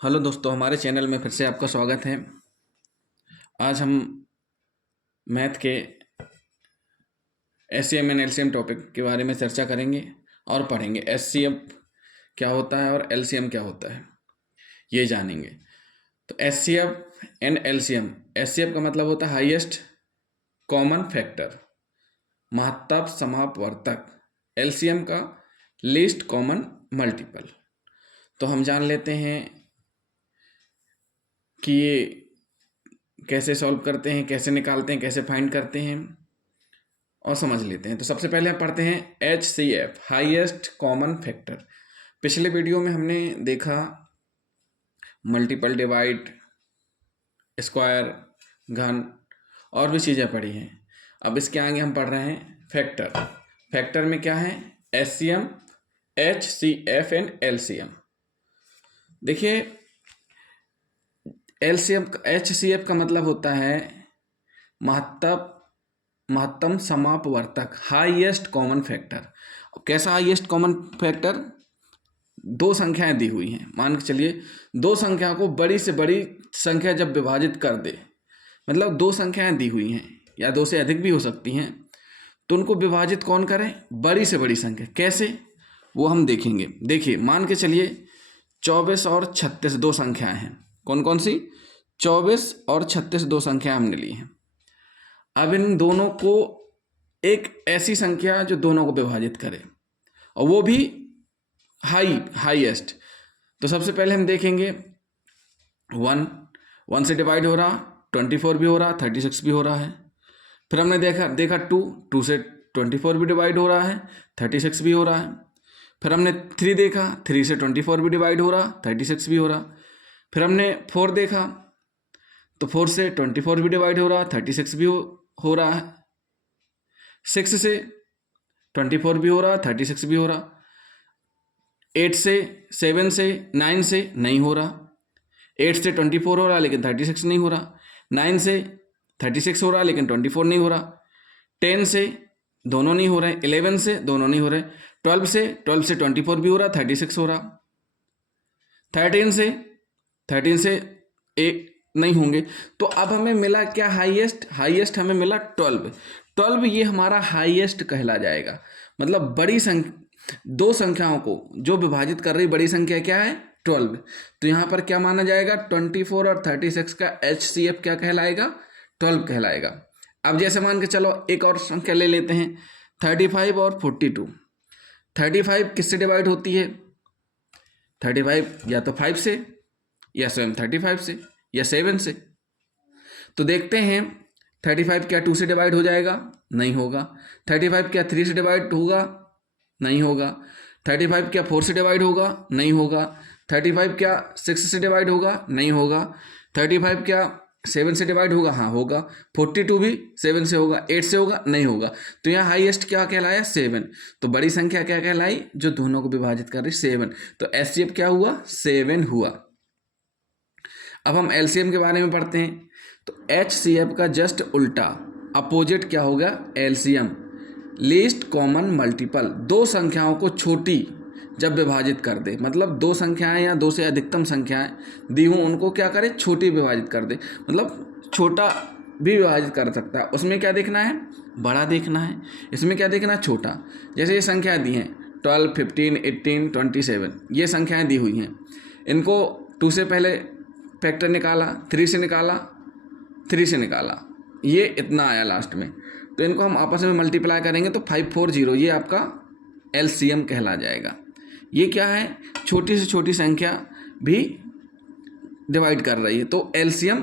Hello दोस्तों, हमारे channel में फिर से आपका स्वागत है। आज हम मैथ के एससीएम एंड एलसीएम टॉपिक के बारे में चर्चा करेंगे और पढ़ेंगे। एससीएम क्या होता है और एलसीएम क्या होता है ये जानेंगे। तो एससीएम एंड एलसीएम, एससीएम का मतलब होता है हाईएस्ट कॉमन फैक्टर, महत्तम समापवर्तक। एलसीएम का लीस्ट कॉमन मल्टीपल। तो हम जान लेते हैं कि ये कैसे सॉल्व करते हैं, कैसे निकालते हैं, कैसे फाइंड करते हैं और समझ लेते हैं। तो सबसे पहले हम पढ़ते हैं HCF, हाईएस्ट कॉमन फैक्टर। पिछले वीडियो में हमने देखा मल्टीपल डिवाइड, स्क्वायर, घन और भी चीज़ें पढ़ी हैं। अब इसके आगे हम पढ़ रहे हैं फैक्टर। फैक्टर में क्या है? SCM, HCF and LCM। देखिए, LCM HCF का मतलब होता है महत्तम समापवर्तक, हाईएस्ट कॉमन फैक्टर। कैसा हाईएस्ट कॉमन फैक्टर? दो संख्याएं दी हुई हैं, मान के चलिए दो संख्या को बड़ी से बड़ी संख्या जब विभाजित कर दे, मतलब दो संख्याएं दी हुई हैं या दो से अधिक भी हो सकती हैं, तो उनको विभाजित कौन करे? बड़ी से बड़ी संख्या। कैसे, वो हम देखेंगे। देखिए, मान के चलिए 24 और 36 दो संख्याएं हैं। कौन कौन सी? 24 और 36 दो संख्या हमने ली हैं। अब इन दोनों को एक ऐसी संख्या जो दोनों को विभाजित करे और वो भी हाईएस्ट। तो सबसे पहले हम देखेंगे 1 से डिवाइड हो रहा, 24 भी हो रहा, 36 भी हो रहा है। फिर हमने देखा 2 से 24 भी डिवाइड हो रहा है, 36 भी हो रहा है। फिर हमने 3 देखा, 3 से 24 भी डिवाइड हो रहा, 36 भी हो रहा। फिर हमने 4 देखा, तो 4 से 24 भी डिवाइड हो रहा, 36 भी हो रहा है। 6 से 24 भी हो रहा, 36 भी हो रहा। 8 से 7 से 9 से नहीं हो रहा। 8 से 24 हो रहा लेकिन 36 नहीं हो रहा। 9 से 36 हो रहा लेकिन 24 नहीं हो रहा। 10 से दोनों नहीं हो रहे। 11 से दोनों नहीं हो रहे। 12 से 24 भी हो रहा, 36 हो रहा। 13 से एक नहीं होंगे। तो अब हमें मिला क्या? हाईएस्ट हमें मिला 12। ये हमारा हाईएस्ट कहला जाएगा। मतलब बड़ी दो संख्याओं को जो विभाजित कर रही बड़ी संख्या क्या है? 12। तो यहाँ पर क्या माना जाएगा? 24 और 36 का HCF क्या कहलाएगा? 12 कहलाएगा। अब जैसे मान के चलो एक और संख्या ले लेते हैं, 35 और 42। 35 किससे डिवाइड होती है? 35 या तो 5 से, या स्वयं 35 से, या 7 से। तो देखते हैं 35 क्या 2 से डिवाइड हो जाएगा? नहीं होगा। 35 क्या 3 से डिवाइड होगा? नहीं होगा। 35 क्या 4 से डिवाइड होगा? नहीं होगा। 35 क्या 6 से डिवाइड होगा? नहीं होगा। 35 क्या 7 से डिवाइड होगा? हाँ होगा। 42 भी 7 से होगा। 8 से होगा? नहीं होगा। तो यहाँ हाईएस्ट क्या कहलाया? 7। तो बड़ी संख्या क्या कहलाई? जो दोनों को विभाजित कर रही 7। तो एचसीएफ क्या हुआ? 7 हुआ। अब हम एलसीएम के बारे में पढ़ते हैं। तो HCF का जस्ट उल्टा अपोजिट क्या होगा? LCM, least common multiple. दो संख्याओं को छोटी जब विभाजित कर दे, मतलब दो संख्याएं या दो से अधिकतम संख्याएं दी हों, उनको क्या करे? छोटी विभाजित कर दे। मतलब छोटा भी विभाजित कर सकता है। उसमें क्या देखना है? बड़ा देखना है। इसमें क्या देखना है? छोटा। जैसे ये संख्याएं दी हैं 12, 15, 18, 27, ये संख्याएं दी हुई हैं। इनको 2 से पहले फैक्टर निकाला, 3 से निकाला, 3 से निकाला, ये इतना आया लास्ट में। तो इनको हम आपस में मल्टीप्लाई करेंगे तो 540, ये आपका LCM कहला जाएगा। ये क्या है? छोटी से छोटी संख्या भी डिवाइड कर रही है, तो LCM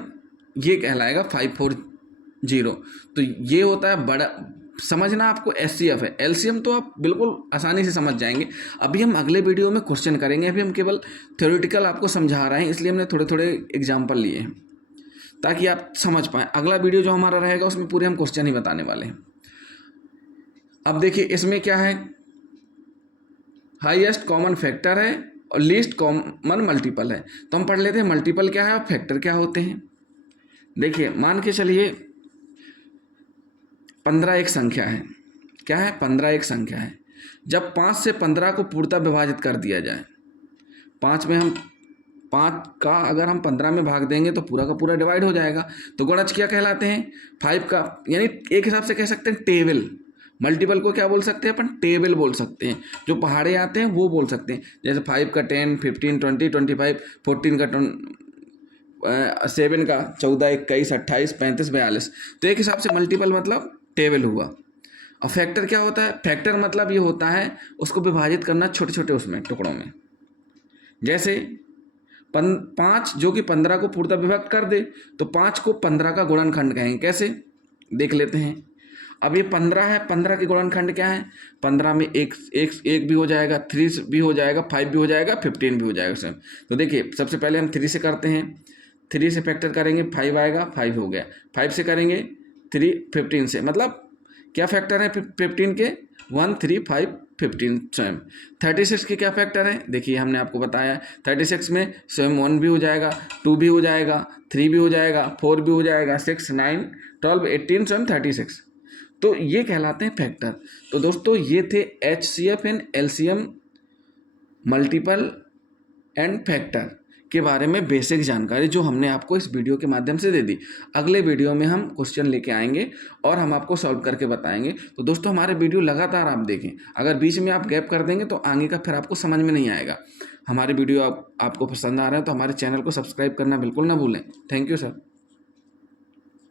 ये कहलाएगा 540। तो ये होता है बड़ा। समझना आपको HCF है। LCM तो आप बिल्कुल आसानी से समझ जाएंगे। अभी हम अगले वीडियो में क्वेश्चन करेंगे। अभी हम केवल थ्योरेटिकल आपको समझा रहे हैं, इसलिए हमने थोड़े थोड़े एग्जाम्पल लिए हैं ताकि आप समझ पाएँ। अगला वीडियो जो हमारा रहेगा उसमें पूरे हम क्वेश्चन ही बताने वाले हैं। अब देखिए, इसमें क्या है? हाईएस्ट कॉमन फैक्टर है और लीस्ट कॉमन मल्टीपल है। तो हम पढ़ लेते हैं मल्टीपल क्या है और फैक्टर क्या होते हैं। देखिए, मान के चलिए 15 एक संख्या है। क्या है? 15 एक संख्या है। जब 5 से 15 को पूर्णतः विभाजित कर दिया जाए, 5 में हम 5 का अगर हम 15 में भाग देंगे तो पूरा का पूरा डिवाइड हो जाएगा। तो गुणज क्या कहलाते हैं? 5 का, यानी एक हिसाब से कह सकते हैं टेबल। मल्टीपल को क्या बोल सकते हैं अपन? टेबल बोल सकते हैं। जो पहाड़े आते हैं वो बोल सकते हैं, जैसे 5 का 10, 15, 20, 25, 14 का 7 का 14, 21, 28, 35, 42। तो एक हिसाब से मल्टीपल मतलब टेबल हुआ। और फैक्टर क्या होता है? फैक्टर मतलब ये होता है उसको विभाजित करना छोटे छोटे उसमें टुकड़ों में। जैसे 5 जो कि 15 को पूर्णतः विभक्त कर दे, तो 5 को 15 का गुणनखंड कहेंगे। कैसे? देख लेते हैं। अब ये 15 है, 15 के गुणनखंड क्या है? 15 में एक भी हो जाएगा, 3 भी हो जाएगा, 5 भी हो जाएगा, 15 भी हो जाएगा उसमें। तो देखिए सबसे पहले हम 3 से करते हैं। 3 से फैक्टर करेंगे, 5 आएगा, 5 हो गया। 5 से करेंगे 3, 15 से, मतलब क्या फैक्टर है 15 के? 1, 3, 5, 15 स्वयं। 36 के क्या फैक्टर है? देखिए हमने आपको बताया 36 में स्वयं 1 भी हो जाएगा, 2 भी हो जाएगा, 3 भी हो जाएगा, 4 भी हो जाएगा, 6, 9, 12, 18 स्वयं 36। तो ये कहलाते हैं फैक्टर। तो दोस्तों ये थे HCF and LCM, multiple and factor के बारे में बेसिक जानकारी जो हमने आपको इस वीडियो के माध्यम से दे दी। अगले वीडियो में हम क्वेश्चन लेके आएंगे और हम आपको सॉल्व करके बताएंगे। तो दोस्तों हमारे वीडियो लगातार आप देखें, अगर बीच में आप गैप कर देंगे तो आगे का फिर आपको समझ में नहीं आएगा। हमारे वीडियो आपको पसंद आ रहे हैं तो हमारे चैनल को सब्सक्राइब करना बिल्कुल ना भूलें। Thank you sir.